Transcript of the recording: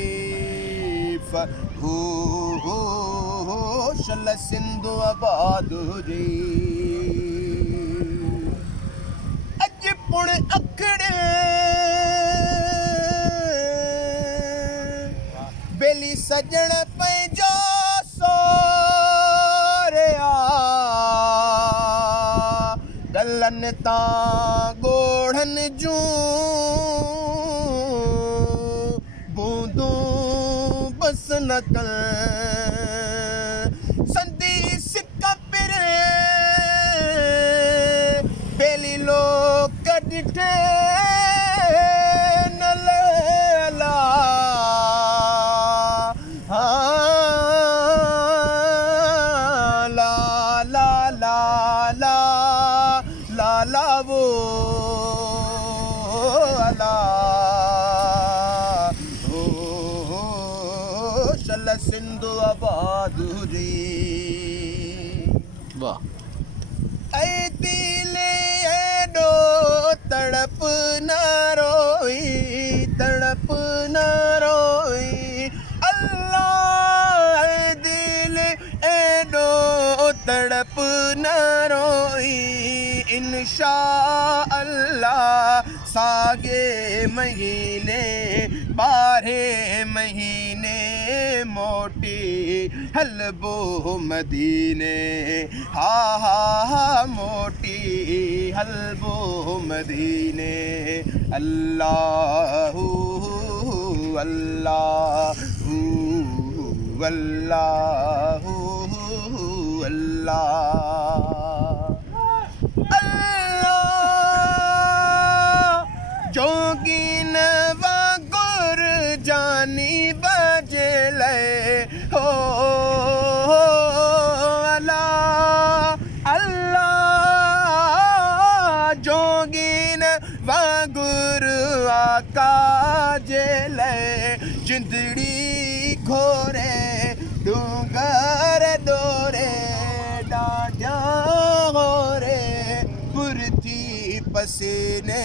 शरीफ हो शल सिंधु आबाद जी अज पुण अखड़े बेली सजण पंहिंजो सोरिया गलन तां ॻोढ़नि जूं बूंदूं बस न कल संदी सिक पिर बेली लोक ॾिठे न लैला ला ला ला ला ला ला वो अला हो शल सिंधु आबाद जी वाह ऐ दिल एॾो तड़प न रोई तड़प न रोई अल्लाह ऐ दिल एॾो तड़प न रोई इंशा अल्लाह सागे महीने 12 महीने मोटी हलबो मदीने हा हा हा मोटी हलबो मदीने अल्लाहू अल्लाहू अल्लाहू जोगीन वागुर जानी बजले हो अल्लाह अल्लाह जोगीन वागुर आका जले जिंदड़ी घोरे डूंगर दोरे डाढा होरे पुरथी पसीने